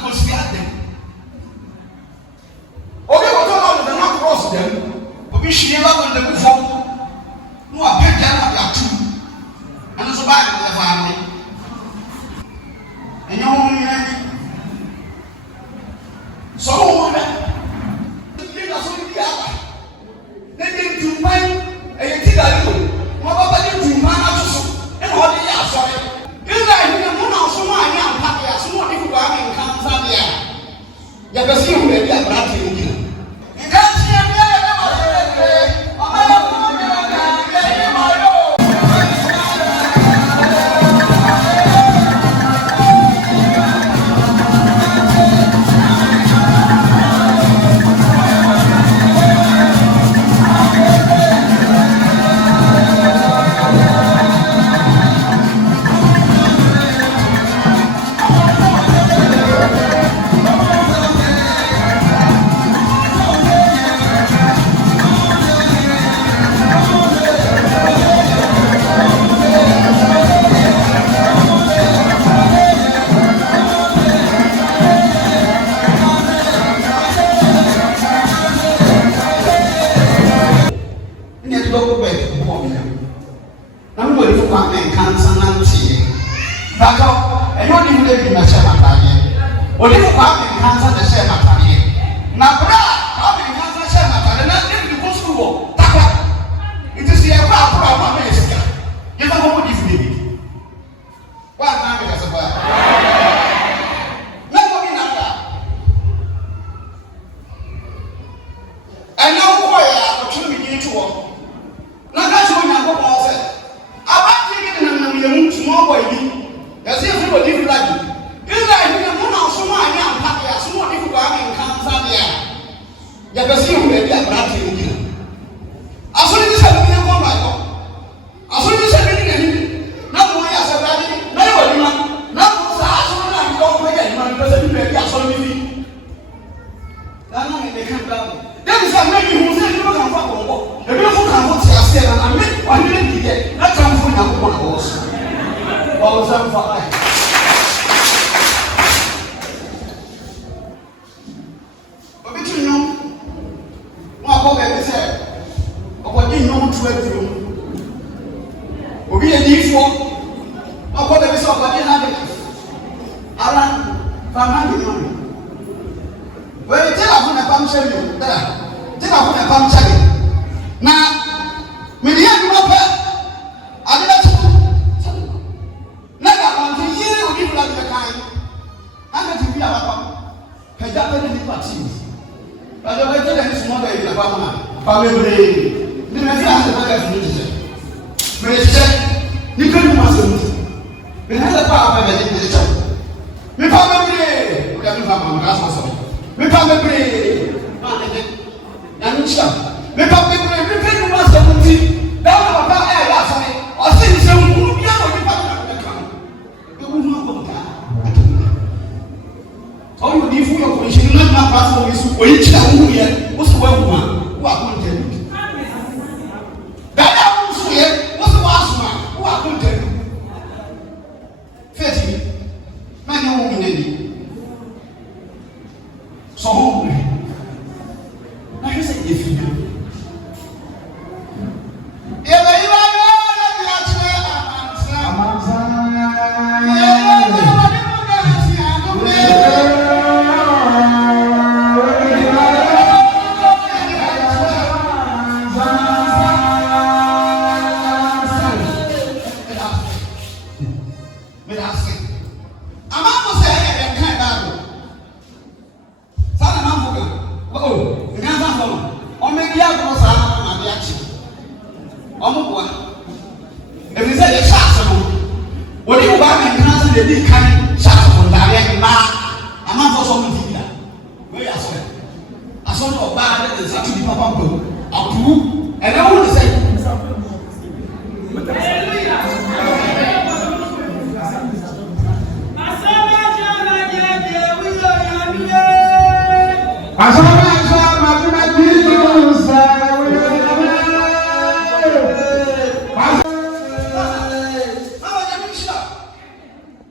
consider them. Okay, what about the not cross them? But we should never go to the before. No, I pay down at two. And it's about the family. And you only so leaders only the other. They didn't do mine, and you did a little. What about you? Man, I just and all the years of it. You like the moon of someone young, happy as someone if you are in Tanzania. You have seen who they are brought in. You can't see a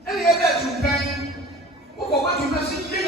Any other to pay, what you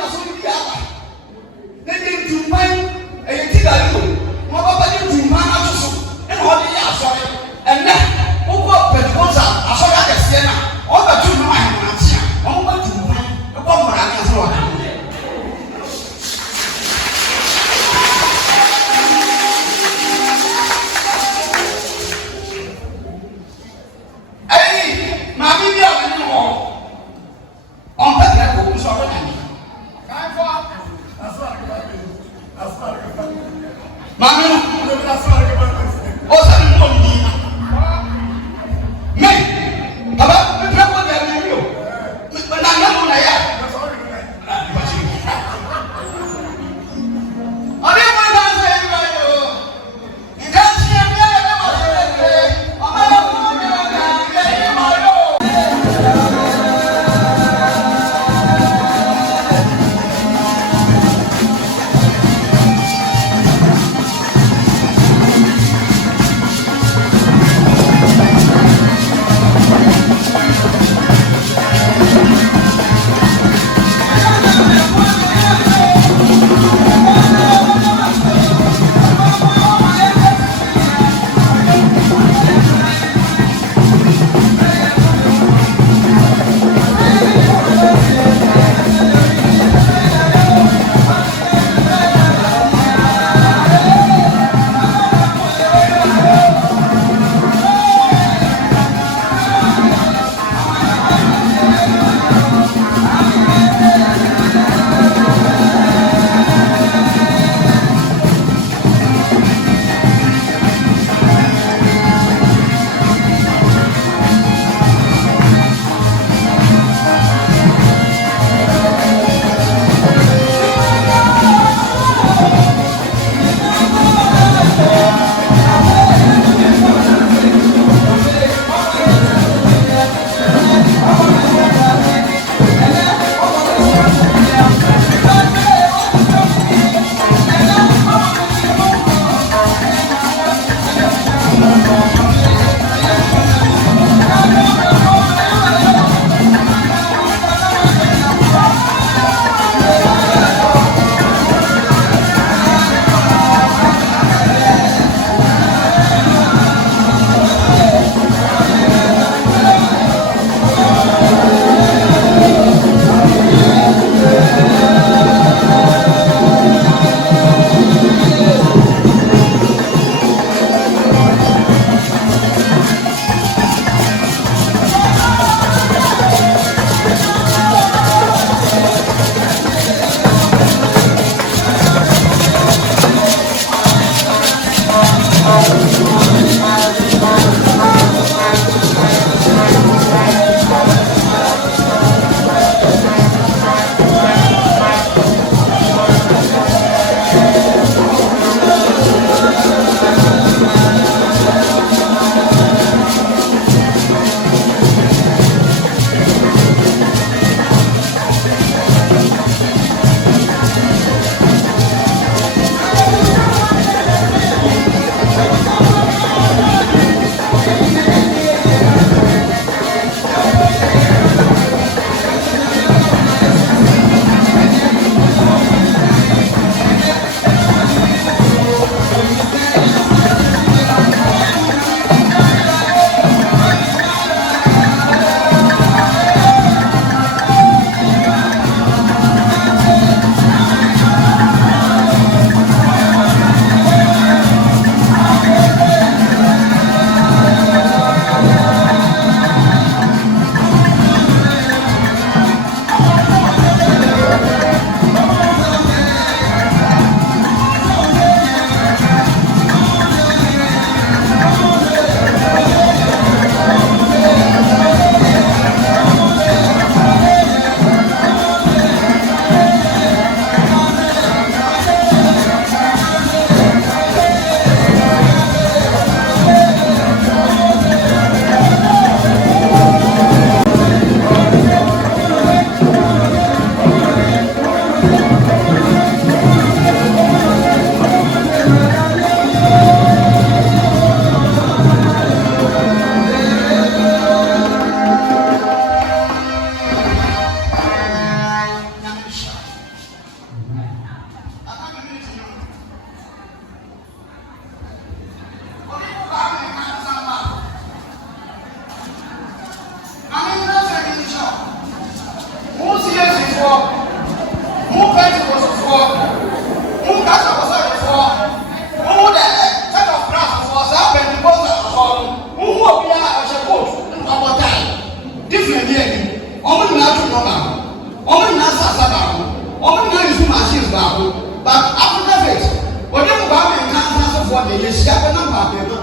baako ɔmo nyɛ nsu machines baako but Africa faith ɔde mu baa mi nka nsasofoɔ de yɛ hyia bɛ nam baako ɛma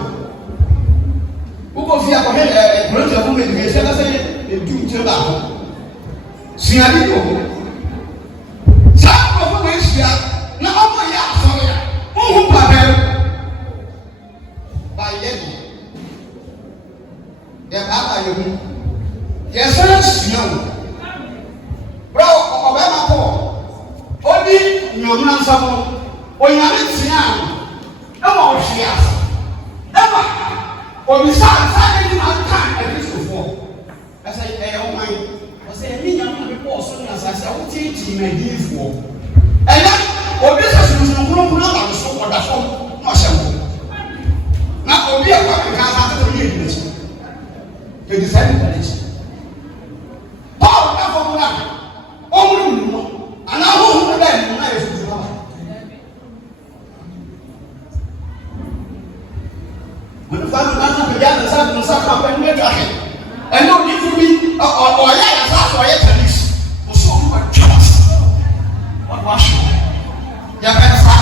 wokɔ fi akɔhɛ polisi ɛfɔ mu education ɛbɛ sɛ edu nkyɛn baako suade bi wɔ hɔ saa nkurɔfoɔ wɔ ahyia na ɔmo yɛ asɔre a ɔmo papa ba yɛ de yɛ baaka yɛ mu yɛ sɔrɔ sua wo bro ɔbɛma kɔ ɔdi nyɔmuna nsɛm onyame tia ɛma ɔhwe ase ɛma obisa nsa ne ma ka akristofoɔ ɛsɛ ɛyɛ ɔman ɔsɛ ɛmi nyame bepɔ ɔso ne asase a wotiatia madiifoɔ ɛyɛ obi sɛ sunsun kronkron ama no so ɔda fam na ɔhyɛ mo na obi a kwa nka asase to yɛ edi n'akyi yɛdi sɛ nipa n'akyi paul na fɔm na ɔmuru mu no ana ahohoro no bɛn mu na yɛ fufu na wɔn fa no na pɛgya ne nsa ka pɛ ne twa hɛ ɛna obi fu bi ɔyɛ yasa so ɔyɛ tennis ɔso ɔmo ba twa ɔdo ahyɛ yɛ bɛ fa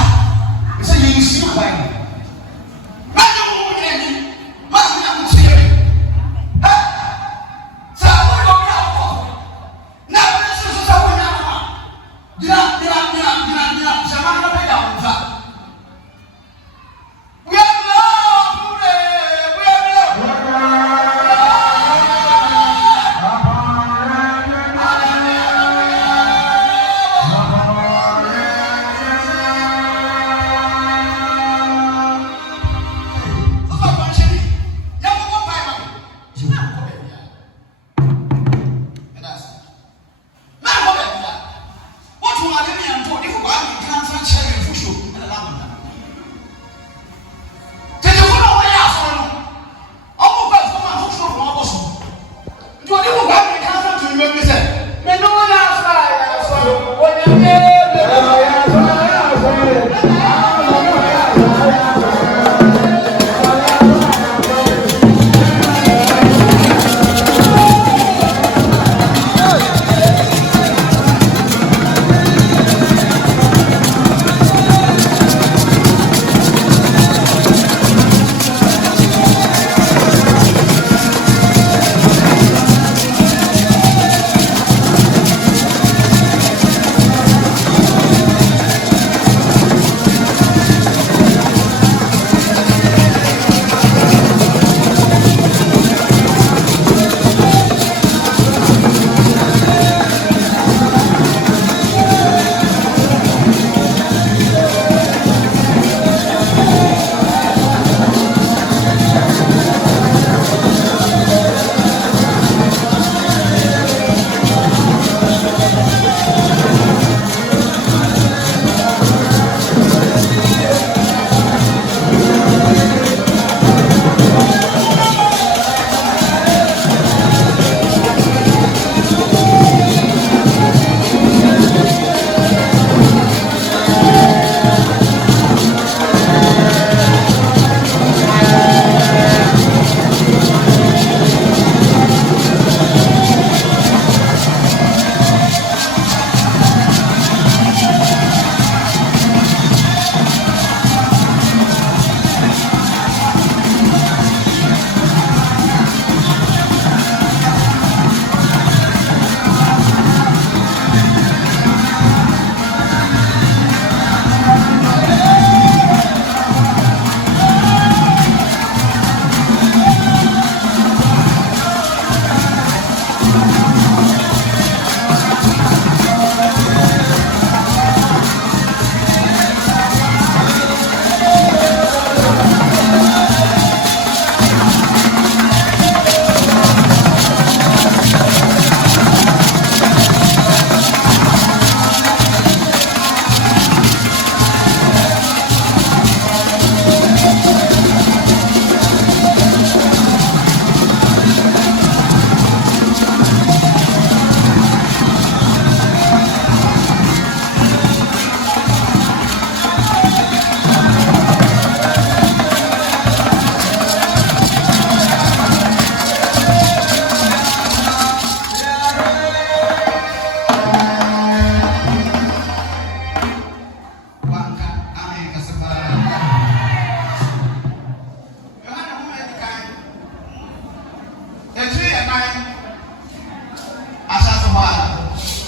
sɛ yɛ nsi aban na yɛ wɔn wɔn yɛ ni ma yɛ mo tie ɛ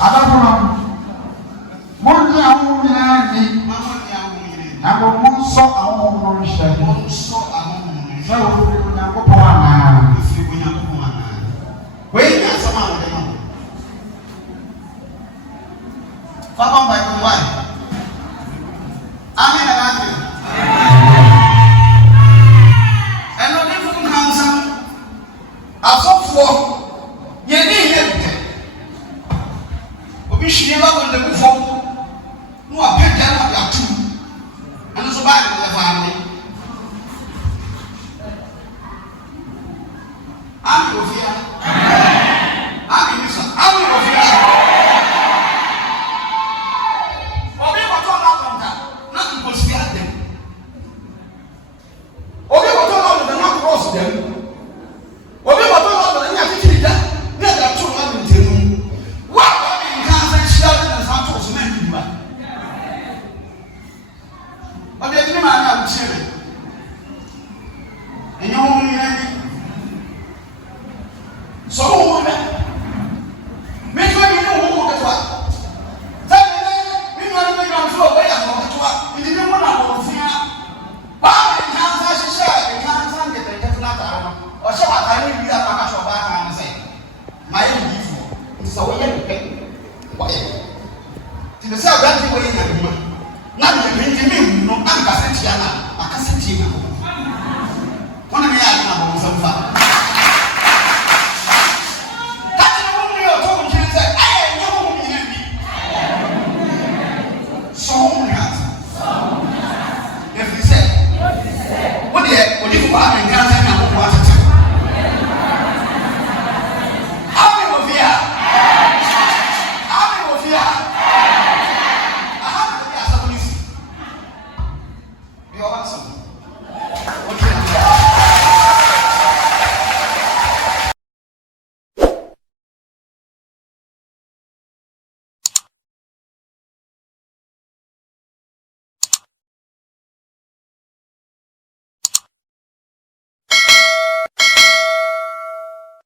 Adapuna. Monte Amunani. Nabo Monso Amunusha. Monso Amunusha. So Nakopana. If you win a woman. Wait, that's a man. Papa, my wife. Amen. And not even handsome. As of war, ye need it. We should never go to the before. No, I can't tell what you are two. And so bad in the family. I'm your fear. I'm in this. I'm your fear. Obi wato na konta na impossible dem. Obi wato na na cross dem. Obi wato na na akikiri da. Na da to na ntemu. Wa ba mi nkan san share na san to so na ndima. Obi edini ma na uchire. Enyo ho ni na ni. So ho na. Me to mi no ho ko to. One of the